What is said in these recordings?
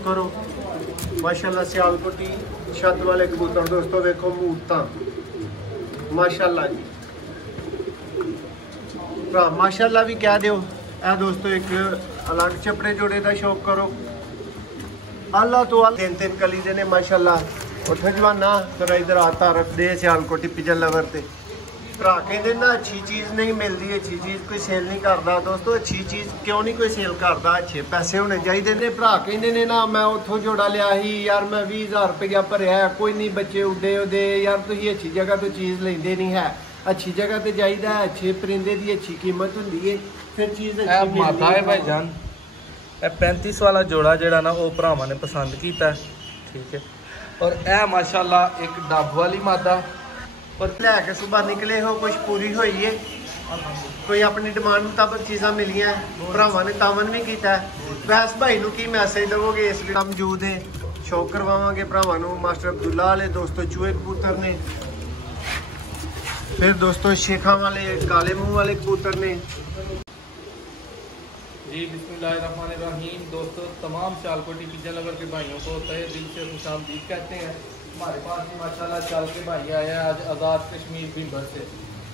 शौक करो। माशाल्लाह सियालकोटी छत वाले कबूतर दोस्तों देखो मूरता माशाल्लाह जी भरा माशाल्लाह भी कह दो। ए दोस्तों एक अलग चपड़े जोड़े का शौक करो। अल्लाह तो तीन तीन कली दे ने माशाल्लाह उठ जवाना फिर इधर आता रख दे सियालकोटी पिजन लवर ते भरा कहते ना अच्छी चीज़ नहीं मिलती, अच्छी चीज़ कोई सेल नहीं करता दोस्तों। अच्छी चीज़ क्यों नहीं कोई सेल करता, अच्छे पैसे होने चाहिए ने। भरा कहते ने ना मैं उतों जोड़ा लिया ही यार मैं 20,000 रुपया भरया कोई नहीं बच्चे उड्डे उदे यार तुम अच्छी जगह तो चीज़ लेंदे नहीं है। अच्छी जगह तो चाहिए अच्छे परिंदे की अच्छी कीमत होंगी है फिर चीज़ माता है भाई जान। 35 वाला जोड़ा जड़ा ना वो भरावां ने पसंद किया ठीक है। और यह माशाल्लाह एक डब वाली मादा और लैके सुबह निकले हो कुछ पूरी हुई है कोई अपनी डिमांड मुताबिक चीज़ा मिलियां भरावां ने तावन भी किया। वैस भाई नूं की मैसेज देवोगे इस लिए मौजूद है शौक करवावांगे भरावां नूं। मास्टर अब्दुल्ला वाले दोस्तों चूहे कबूतर ने फिर दोस्तों शेखा वाले काले मुंह वाले कबूतर ने जी। बिस्मिल्लाहिर्रहमानिर्रहीम दोस्तों तमाम सियालकोटी पिजन लवर के भाइयों को तहे दिल से खुशामदीद कहते हैं। हमारे पास भी माशाल्लाह चाल के भाई आए हैं आज आज़ाद कश्मीर बिम्बर से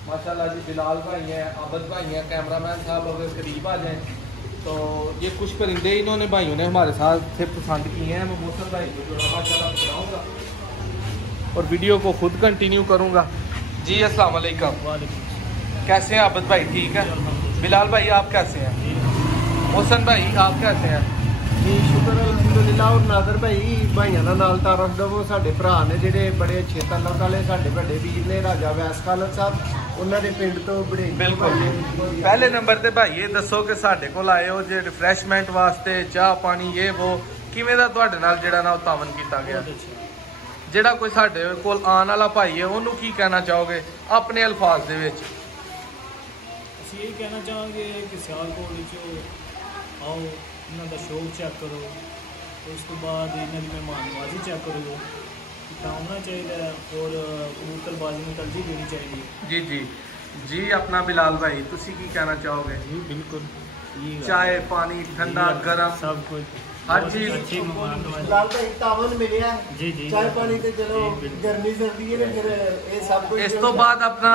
माशाल्लाह जी। बिलाल भाई हैं, आबद भाई हैं, कैमरामैन साहब अगर करीब आ जाएँ तो ये कुछ परिंदे इन्होंने भाइयों ने हमारे साथ थे पसंद किए हैं। मैं मौसम भाई को जो माशाल्लाह बताऊँगा और वीडियो को खुद कंटिन्यू करूँगा। जी अस्सलाम वालेकुम। कैसे हैं आबद भाई? ठीक है। बिलाल भाई आप कैसे हैं? मोहसन भाई आप कैसे हैं? जी शुक्र अल्हम्दुलिल्लाह। और नादर भाई भाइयों का नाल तारफ दवो साडे भरा ने जेडे बड़े अच्छे तलक वाले साडे बड़े वीर ने राजा वैस खालद साहब उन्होंने पिंड तो बड़े बिल्कुल। पहले नंबर ते भाई ये दसो कि साडे कोल आए हो जे रिफ्रैशमेंट वास्ते चाह पानी ये वो किवें दा तुहाडे नाल जेड़ा ना तावन कीता गया? जेड़ा कोई साडे कोल आने वाला भाई है उन्होंने की कहना चाहोगे अपने अल्फाज दे विच? ਅਸੀਂ ਇਹ ਕਹਿਣਾ ਚਾਹਾਂਗੇ ਕਿ ਸਿਆਲਕੋਟ ਵਿੱਚ आओ इन्हों का शौक चेक करो उस तो बाद इन्हों की मेहमानबाजी चेक करो कि होना चाहिए और कबूतरबाजी में तरजीह देनी चाहिए। जी जी जी। अपना बिलाल भाई तुसी की कहना चाहोगे? जी बिल्कुल चाय पानी ठंडा गर्म सब कुछ हर चीज अच्छी लाल भाई तावन मिलिया जी जी चाय पानी तो चलो गर्मी सर्दी है फिर ये सब कुछ। इस तो बाद अपना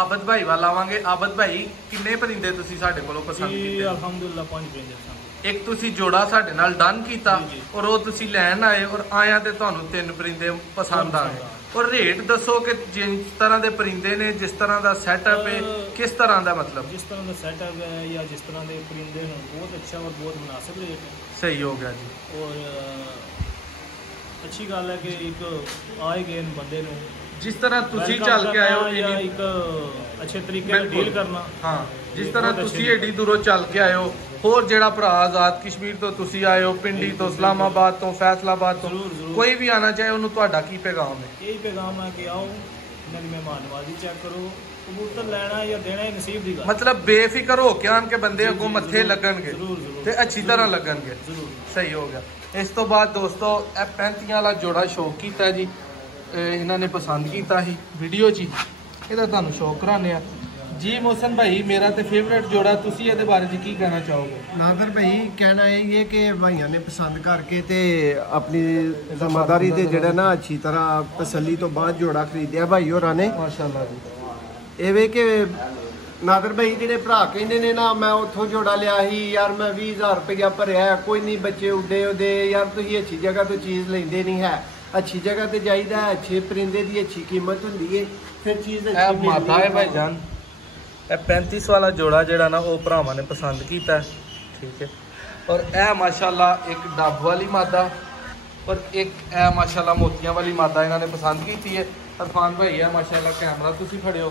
आबद भाई वाल आवांगे। आबद भाई किन्ने परिंदे तुसी साडे कोलों पसंद कीते? अल्हम्दुलिल्लाह 5 परिंदे एक तुसी जोड़ा साडे नाल डन कीता और वो तुसी लैन आए और आया ते तुहानू 3 परिंदे पसंद आ गए। और रेट दसो कि जिस तरह के परिंदे ने जिस तरह का सैटअप है किस तरह का मतलब जिस तरह का सैटअप है या जिस तरह के परिंदे हैं बहुत अच्छा और बहुत मुनासिब रेट है। सही हो गया जी। और अच्छी गल है कि एक आए गए बंदे नूं जिस तरह तुसी चल के आए हो या एक अच्छे तरीके से डील करना। हाँ जिस तरह तुसी एडी दूरों चल के आए हो होर जेड़ा भरा आज़ाद कश्मीर तो तुसी आए हो पिंडी तो इस्लामाबाद तो फैसलाबाद तो कोई भी आना चाहे उन्होंने तुहाडा की पैगाम है? यही पैगाम है कि आओ इन्होंने मेहमानबाजी चेक करो कबूतर लेना या देना ही नसीब की गल। मतलब बेफिक्र हो के आन के बंदे अगों मत्थे लगणगे ते अच्छी तरह लगणगे। सही हो गया। इस तो बाद दोस्तों 35 वाला जोड़ा शौक किया जी इन्होंने पसंद किया ही वीडियो जी ਇਹਦਾ ਤੁਹਾਨੂੰ शौक कराने जी। मोहसन भाई मेरा तो फेवरेट जोड़ा तुसी ਇਹਦੇ बारे च की कहना चाहोगे? नादर भाई कहना यही है कि भाइयों ने पसंद करके ते अपनी जिम्मेदारी दे जेड़ा ना अच्छी तरह तसल्ली तो बाद जोड़ा खरीदिया भाई होरां ने माशाल्लाह जी। एवे कि नादर भाई जेडे भरा कहंदे ने ना मैं उतों जोड़ा लिया ही यार मैं 20,000 रुपया भरया कोई नहीं बच्चे उड्डे उदे यार तुम अच्छी जगह तो चीज़ लेंदे नहीं है। अच्छी जगह तो चाहिए अच्छे परिंदे की अच्छी कीमत होंगी है फिर चीज़ माता है भाई जान। 35 वाला जोड़ा जड़ा ना वो भरावां ने पसंद किया ठीक है। और यह माशाल्लाह एक डब वाली मादा और एक माशाल्लाह मोतियां वाली मादा इन्होंने पसंद की है। अरफान भाई है माशाल्लाह कैमरा तुसी फड़ियो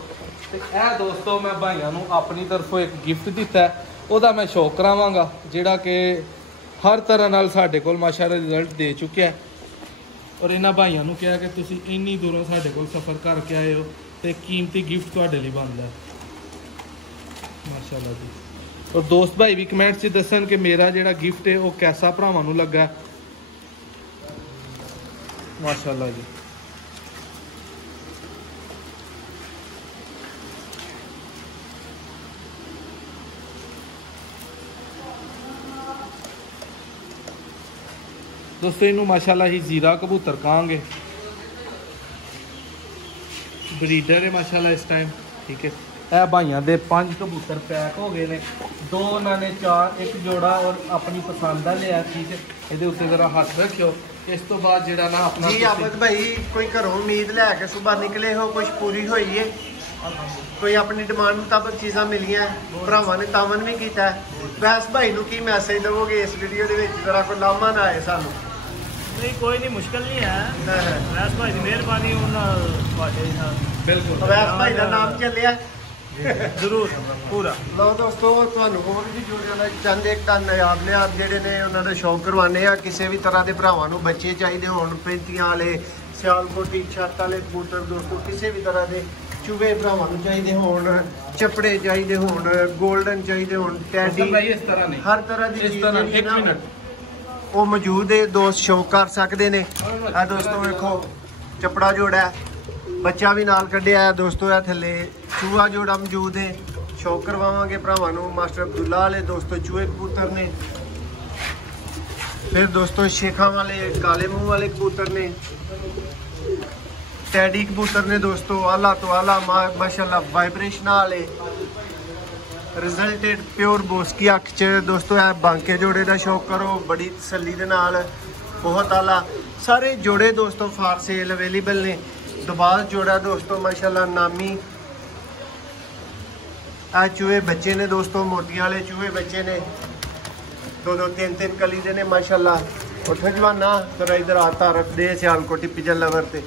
तो यह दोस्तों मैं भाइयों को अपनी तरफों एक गिफ्ट दिता है वह मैं शौक करावांगा जिहड़ा कि हर तरह नाल साडे कोल माशाल्लाह रिजल्ट दे चुका है। और इन्होंने भाइयों को कहा कि तुसी इन्नी दूरों साडे कोल सफ़र करके आए हो तो कीमती गिफ्ट तुहाडे लई बनदा है माशाल्लाह जी। और दोस्त भाई भी कमेंट से दसन कि मेरा जिहड़ा गिफ्ट है वो कैसा भरावां नूं लगा माशाल्लाह जी। दोस्तों इनू माशाल्लाह ही जीरा कबूतर कहांगे, ब्रीडर है माशाल्लाह इस टाइम। ठीक है, ਇਹ ਭਾਈਆਂ ਦੇ 5 ਕਬੂਤਰ ਪੈਕ ਹੋ ਗਏ ਨੇ, 2 ਉਹਨਾਂ ਨੇ 4 ਇੱਕ ਜੋੜਾ ਔਰ ਆਪਣੀ ਪਸੰਦ ਦਾ ਲਿਆ। ਠੀਕ ਹੈ, ਇਹਦੇ ਉੱਤੇ ਜ਼ਰਾ ਹੱਥ ਰੱਖਿਓ। ਇਸ ਤੋਂ ਬਾਅਦ ਜਿਹੜਾ ਨਾ ਆਪਣਾ ਜੀ ਆਬਦ ਭਾਈ ਕੋਈ ਘਰੋਂ ਉਮੀਦ ਲੈ ਕੇ ਸਵੇਰ ਨਿਕਲੇ ਹੋ, ਕੁਝ ਪੂਰੀ ਹੋਈ ਏ? ਕੋਈ ਆਪਣੀ ਡਿਮਾਂਡ ਮੁਤਾਬਕ ਚੀਜ਼ਾਂ ਮਿਲੀਆਂ, ਭਰਾਵਾਂ ਨੇ ਤਾਮਨ ਵੀ ਕੀਤਾ। ਵੈਸ ਭਾਈ ਨੂੰ ਕੀ ਮੈਸੇਜ ਦੇਵੋਗੇ ਇਸ ਵੀਡੀਓ ਦੇ ਵਿੱਚ, ਜ਼ਰਾ ਕੋਈ ਲਾਮਾ ਨਾ ਆਏ ਸਾਨੂੰ? नहीं कोई नहीं, मुश्किल नहीं है। वैस भाई की मेहरबानी ਬਿਲਕੁਲ ਵੈਸ ਭਾਈ ਦਾ ਨਾਮ ਚੱਲਿਆ जरूर पूरा। ਲਓ ਦੋਸਤੋ, ਤੁਹਾਨੂੰ ਹੋਰ ਵੀ ਜੋੜਿਆਂ ਦਾ ਚੰਦ ਇੱਕ ਤਾਂ ਨਾਯਾਬ ਜਿਹੜੇ ਨੇ ਉਹਨਾਂ ਦਾ ਸ਼ੌਕ ਕਰਵਾਉਂਦੇ ਆ। ਕਿਸੇ ਵੀ ਤਰ੍ਹਾਂ ਦੇ ਭਰਾਵਾਂ ਨੂੰ ਬੱਚੇ ਚਾਹੀਦੇ ਹੋਣ, ਪੈਂਤੀਆਂ ਵਾਲੇ, ਸਿਆਲਕੋਟੀ ਛੱਤ ਵਾਲੇ ਕਬੂਤਰ, ਦੋਸਤੋ ਕਿਸੇ ਵੀ ਤਰ੍ਹਾਂ ਦੇ ਚੂਹੇ ਭਰਾਵਾਂ ਨੂੰ ਚਾਹੀਦੇ ਹੋਣ, ਚੱਪੜੇ ਚਾਹੀਦੇ ਹੋਣ, 골ਡਨ ਚਾਹੀਦੇ ਹੋਣ, ਟੈਡੀ, ਭਾਈ ਇਸ ਤਰ੍ਹਾਂ ਨਹੀਂ, ਹਰ ਤਰ੍ਹਾਂ ਦੀ ਇਸ ਚੀਜ਼ ਤਰ੍ਹਾਂ ਜਿਹੜੀ 1 ਨਾ ਮਿੰਟ ਉਹ ਮੌਜੂਦ ਹੈ। ਦੋਸਤ ਸ਼ੌਕ ਕਰ ਸਕਦੇ ਨੇ। ਇਹ ਦੋਸਤੋ ਵੇਖੋ ਚੱਪੜਾ ਜੋੜਾ ਹੈ, ਬੱਚਾ ਵੀ ਨਾਲ ਕੱਢਿਆ ਹੈ ਦੋਸਤੋ। ਇਹ ਥੱਲੇ ਚੂਹਾ ਜੋੜਾ ਮੌਜੂਦ ਹੈ, ਸ਼ੌਕ ਕਰਵਾਵਾਂਗੇ ਭਰਾਵਾਂ ਨੂੰ। ਮਾਸਟਰ ਅਬਦੁੱਲਾ ਵਾਲੇ ਦੋਸਤੋ ਚੂਹੇ ਕਬੂਤਰ ਨੇ। ਫਿਰ ਦੋਸਤੋ ਸ਼ੇਖਾਂ ਵਾਲੇ ਕਾਲੇ ਮੂੰਹ ਵਾਲੇ ਕਬੂਤਰ ਨੇ, ਟੈਡੀ ਕਬੂਤਰ ਨੇ ਦੋਸਤੋ, ਆਲਾ ਤੋਂ ਆਲਾ ਮਾਸ਼ਾਅੱਲਾ ਵਾਈਬ੍ਰੇਸ਼ਨ ਵਾਲੇ, ਰਿਜ਼ਲਟਡ ਪਿਓਰ ਬੋਸਕੀ ਅੱਖ 'ਚ ਦੋਸਤੋ। ਇਹ ਬਾਂਕੇ ਜੋੜੇ ਦਾ ਸ਼ੌਕ ਕਰੋ ਬੜੀ ਤਸੱਲੀ ਦੇ ਨਾਲ, ਬਹੁਤ ਆਲਾ। ਸਾਰੇ ਜੋੜੇ ਦੋਸਤੋ ਫਾਰ ਸੇਲ ਅਵੇਲੇਬਲ ਨੇ। ਦਬਾਲ ਜੋੜਾ ਦੋਸਤੋ ਮਾਸ਼ਾਅੱਲਾ ਨਾਮੀ। ਇਹ ਚੂਹੇ ਬੱਚੇ ਨੇ ਦੋਸਤੋ, ਮੋਤੀਆਂ ਵਾਲੇ ਚੂਹੇ ਬੱਚੇ ਨੇ, 2-2 3-3 ਕਲੀ ਦੇ ਨੇ ਮਾਸ਼ਾਅੱਲਾ। ਉੱਠ ਜਵਾਨਾ ਤੇਰਾ ਇਧਰ ਆਤਾ ਰੱਖਦੇ ਸਿਆਲਕੋਟੀ ਪਿਜਨ ਲਵਰ ਤੇ।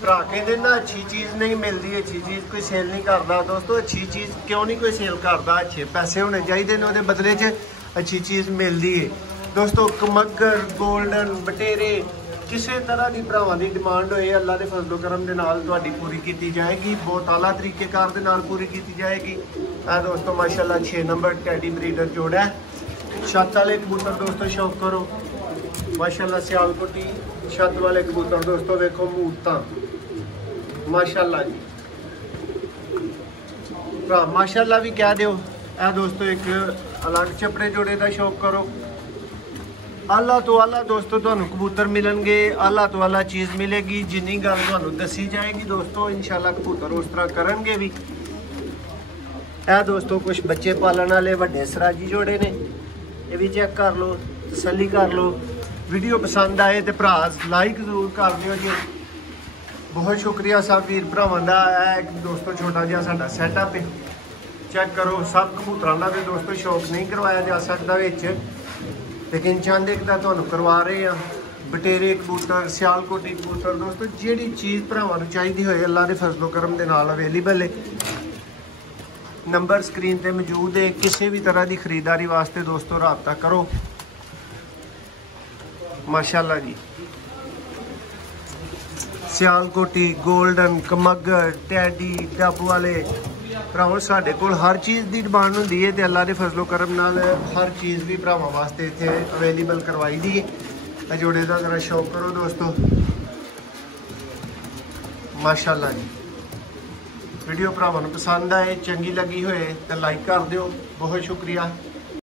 ਭਰਾ ਕਹਿੰਦੇ ਨਾ ਅੱਛੀ ਚੀਜ਼ ਨਹੀਂ ਮਿਲਦੀ, ਅੱਛੀ ਚੀਜ਼ ਕੋਈ ਸੇਲ ਨਹੀਂ ਕਰਦਾ। ਦੋਸਤੋ ਅੱਛੀ ਚੀਜ਼ ਕਿਉਂ ਨਹੀਂ ਕੋਈ ਸੇਲ ਕਰਦਾ? ਅੱਛੇ ਪੈਸੇ ਹੋਣੇ ਚਾਹੀਦੇ ਨੇ, ਉਹਦੇ ਬਦਲੇ 'ਚ ਅੱਛੀ ਚੀਜ਼ ਮਿਲਦੀ ਹੈ ਦੋਸਤੋ। ਕਮੱਗਰ, 골ਡਨ, ਬਟੇਰੇ, ਕਿਸੇ ਤਰ੍ਹਾਂ ਦੀ ਭਰਾਵਾਂ ਦੀ ਡਿਮਾਂਡ ਹੋਏ, ਅੱਲਾ ਦੇ ਫਜ਼ਲ ਕਰਮ ਦੇ ਨਾਲ ਤੁਹਾਡੀ ਪੂਰੀ ਕੀਤੀ ਜਾਏਗੀ। ਬਹੁਤ ਆਲਾ ਤਰੀਕੇਕਾਰ ਦੇ ਨਾਲ ਪੂਰੀ ਕੀਤੀ ਜਾਏਗੀ। ਇਹ ਦੋਸਤੋ ਮਾਸ਼ਾਅੱਲਾ 6 ਨੰਬਰ ਟੈਡੀ ਬਰੀਡਰ ਜੋੜਾ ਹੈ। ਛੱਤ ਵਾਲੇ ਕਬੂਤਰ ਦੋਸਤੋ ਸ਼ੌਕ ਕਰੋ ਮਾਸ਼ਾਅੱਲਾ। ਸਿਆਲਕੋਟੀ ਛੱਤ ਵਾਲੇ ਕਬੂਤਰ ਦੋਸਤੋ ਵੇਖੋ ਮੂਰਤਾਂ ਮਾਸ਼ਾਅੱਲਾ ਜੀ। ਭਰਾ ਮਾਸ਼ਾਅੱਲਾ ਵੀ ਕਹਿ ਦਿਓ। ਇਹ ਦੋਸਤੋ ਇੱਕ ਅਲੱਗ ਚੱਪੜੇ ਜੋੜੇ ਦਾ ਸ਼ੌਕ ਕਰੋ। ਆਲਾ ਤੋਂ ਆਲਾ ਦੋਸਤੋ ਤੁਹਾਨੂੰ ਕਬੂਤਰ ਮਿਲਣਗੇ, ਆਲਾ ਤੋਂ ਆਲਾ ਚੀਜ਼ ਮਿਲੇਗੀ। ਜਿੰਨੀ ਗੱਲ ਤੁਹਾਨੂੰ ਦੱਸੀ ਜਾਏਗੀ ਦੋਸਤੋ ਇਨਸ਼ਾਅੱਲਾ ਕਬੂਤਰ ਉਸ ਤਰ੍ਹਾਂ ਕਰਨਗੇ ਵੀ। ਇਹ ਦੋਸਤੋ ਕੁਝ ਬੱਚੇ ਪਾਲਣ ਵਾਲੇ ਵੱਡੇ ਸਰਾਜੀ ਜੋੜੇ ਨੇ, ਇਹ ਵੀ ਚੈੱਕ ਕਰ ਲਓ, ਤਸੱਲੀ ਕਰ ਲਓ। ਵੀਡੀਓ ਪਸੰਦ ਆਏ ਤੇ ਭਰਾ ਲਾਈਕ ਜ਼ਰੂਰ ਕਰ ਦਿਓ ਜੀ। ਬਹੁਤ ਸ਼ੁਕਰੀਆ ਸਭ ਵੀਰ ਭਰਾਵਾਂ ਦਾ। ਇਹ ਦੋਸਤੋ ਛੋਟਾ ਜਿਹਾ ਸਾਡਾ ਸੈਟਅਪ ਹੈ, ਚੈੱਕ ਕਰੋ। ਸਭ ਕਬੂਤਰਾਂ ਦਾ ਵੀ ਦੋਸਤੋ ਸ਼ੌਕ ਨਹੀਂ ਕਰਵਾਇਆ ਜਾ ਸਕਦਾ ਵਿੱਚ, ਲੇਕਿਨ ਚੰਦ ਇੱਕ ਦਾ ਤੁਹਾਨੂੰ ਕਰਵਾ ਰਹੇ ਆ। ਬਟੇਰੇ ਕਬੂਤਰ, ਸਿਆਲਕੋਟੀ ਕਬੂਤਰ ਦੋਸਤੋ ਜਿਹੜੀ ਚੀਜ਼ ਭਰਾਵਾਂ ਨੂੰ ਚਾਹੀਦੀ ਹੋਏ ਅੱਲਾ ਦੇ ਫਜ਼ਲੋ ਕਰਮ ਦੇ ਨਾਲ ਅਵੇਲੇਬਲ ਹੈ। ਨੰਬਰ ਸਕਰੀਨ ਤੇ ਮੌਜੂਦ ਹੈ। ਕਿਸੇ ਵੀ ਤਰ੍ਹਾਂ ਦੀ ਖਰੀਦਦਾਰੀ ਵਾਸਤੇ ਦੋਸਤੋ ਰਾਬਤਾ ਕਰੋ ਮਾਸ਼ਾਅੱਲਾ ਜੀ। ਸਿਆਲਕੋਟੀ, 골ਡਨ, ਕਮੱਗਰ, ਟੈਡੀ, ਡੱਬ ਵਾਲੇ ਭਰਾਵਾਂ ਸਾਡੇ ਕੋਲ ਹਰ ਚੀਜ਼ ਦੀ ਡਿਮਾਂਡ ਹੁੰਦੀ ਹੈ ਤੇ ਅੱਲਾ ਦੇ ਫਜ਼ਲੋ ਕਰਮ ਨਾਲ ਹਰ ਚੀਜ਼ ਵੀ ਭਰਾਵਾਂ ਵਾਸਤੇ ਇੱਥੇ ਅਵੇਲੇਬਲ ਕਰਵਾਈ ਦੀ ਹੈ। ਇਹ ਜੋੜੇ ਦਾ ਜ਼ਰਾ ਸ਼ੌਕ ਕਰੋ ਦੋਸਤੋ ਮਾਸ਼ਾਅੱਲਾ ਜੀ। ਵੀਡੀਓ ਭਰਾਵਾਂ ਨੂੰ ਪਸੰਦ ਆਏ, ਚੰਗੀ ਲੱਗੀ ਹੋਏ ਤਾਂ ਲਾਈਕ ਕਰ ਦਿਓ। ਬਹੁਤ ਸ਼ੁਕਰੀਆ।